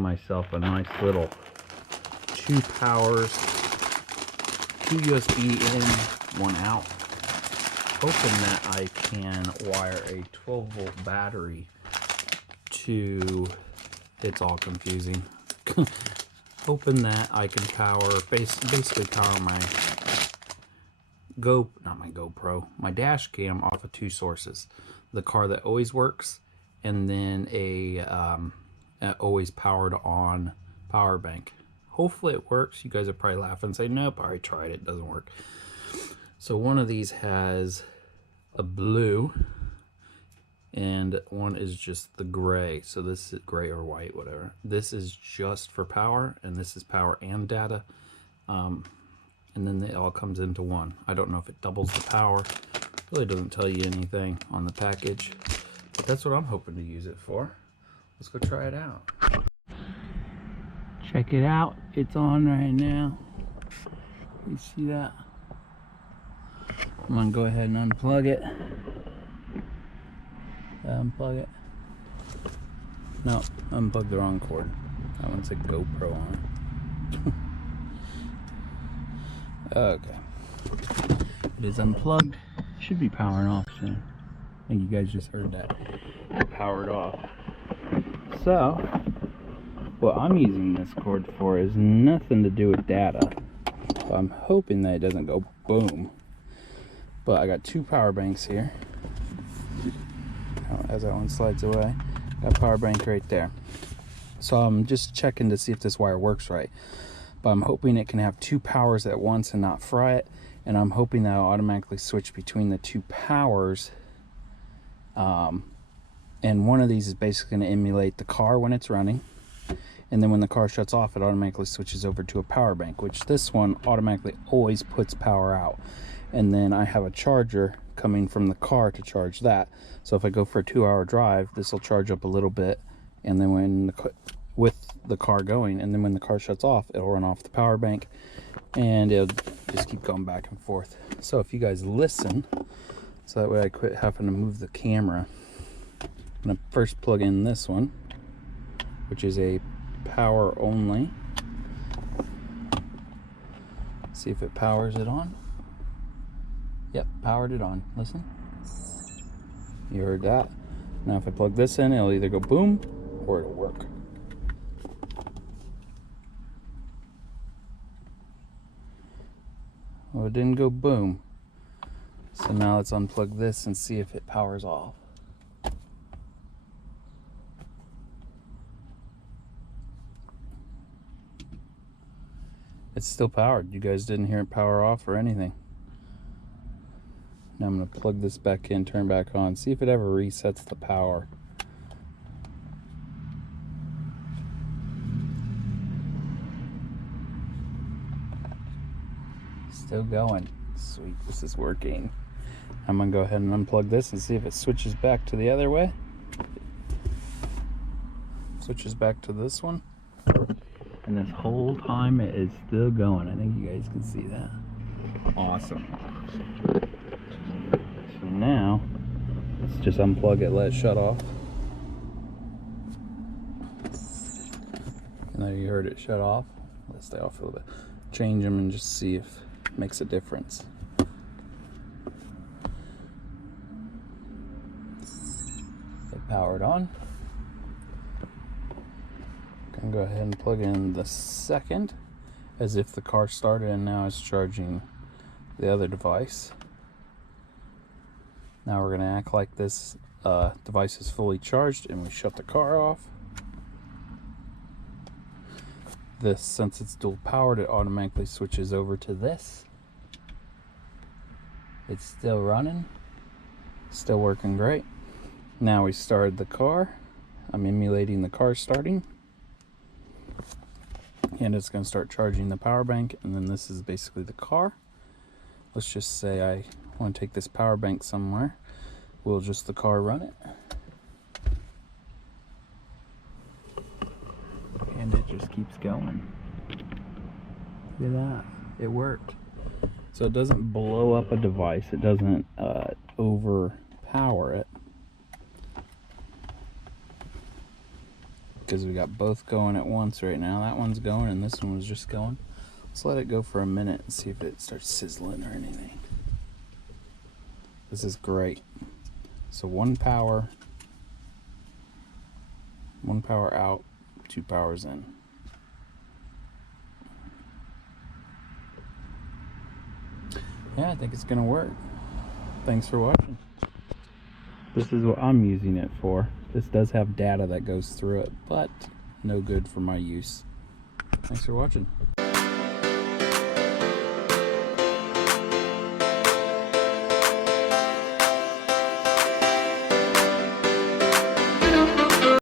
myself a nice little 2 powers, 2 USB in, 1 out. Hoping that I can wire a 12-volt battery to, it's all confusing. Hoping that I can power, basically power my my dash cam off of 2 sources. The car that always works, and then a always powered on power bank. Hopefully it works. You guys are probably laughing and say, nope, I already tried it, it doesn't work. So one of these has a blue, and one is just the gray. So this is gray or white, whatever. This is just for power, and this is power and data. And then it all comes into one. I don't know if it doubles the power. Really doesn't tell you anything on the package, but that's what I'm hoping to use it for. Let's go try it out. Check it out. It's on right now. You see that? I'm gonna go ahead and unplug it. Unplug it. No, unplugged the wrong cord. That one's a GoPro on it. Okay. It is unplugged. Should be powering off soon. I think you guys just heard that. It powered off. So, what I'm using this cord for is nothing to do with data. So I'm hoping that it doesn't go boom. But I got 2 power banks here. As that one slides away, got a power bank right there. So I'm just checking to see if this wire works right. But I'm hoping it can have 2 powers at once and not fry it. And I'm hoping that it'll automatically switch between the 2 powers. And one of these is basically going to emulate the car when it's running. And then when the car shuts off, it automatically switches over to a power bank, which this one automatically always puts power out. And then I have a charger coming from the car to charge that. So if I go for a 2-hour drive, this will charge up a little bit, and then when with the car going, and then when the car shuts off, it'll run off the power bank, and it'll just keep going back and forth. So if you guys listen, so that way I quit having to move the camera, I'm gonna first plug in this one, which is a power only. See if it powers it on. Yep, powered it on. Listen. You heard that. Now if I plug this in, it'll either go boom or it'll work. Well, it didn't go boom. So now let's unplug this and see if it powers off. It's still powered. You guys didn't hear it power off or anything. Now I'm going to plug this back in, turn back on, see if it ever resets the power. Still going. Sweet, this is working. I'm going to go ahead and unplug this and see if it switches back to the other way. Switches back to this one. And this whole time it is still going. I think you guys can see that. Awesome. So now, let's just unplug it, let it shut off. And there you heard it shut off. Let's stay off a little bit. Change them and just see if it makes a difference. It powered on. Gonna go ahead and plug in the second, as if the car started, and now it's charging the other device. Now we're gonna act like this device is fully charged, and we shut the car off. This, since it's dual powered, it automatically switches over to this. It's still running, still working great. Now we started the car. I'm emulating the car starting, and it's going to start charging the power bank, and then this is basically the car. Let's just say I want to take this power bank somewhere. Will just the car run it? And it just keeps going. Look at that. It worked. So it doesn't blow up a device. It doesn't overpower it. because we got both going at once right now. That one's going and this one was just going. Let's let it go for a minute and see if it starts sizzling or anything. This is great. So one power out, 2 powers in. Yeah, I think it's gonna work. Thanks for watching. This is what I'm using it for. This does have data that goes through it, but no good for my use. Thanks for watching.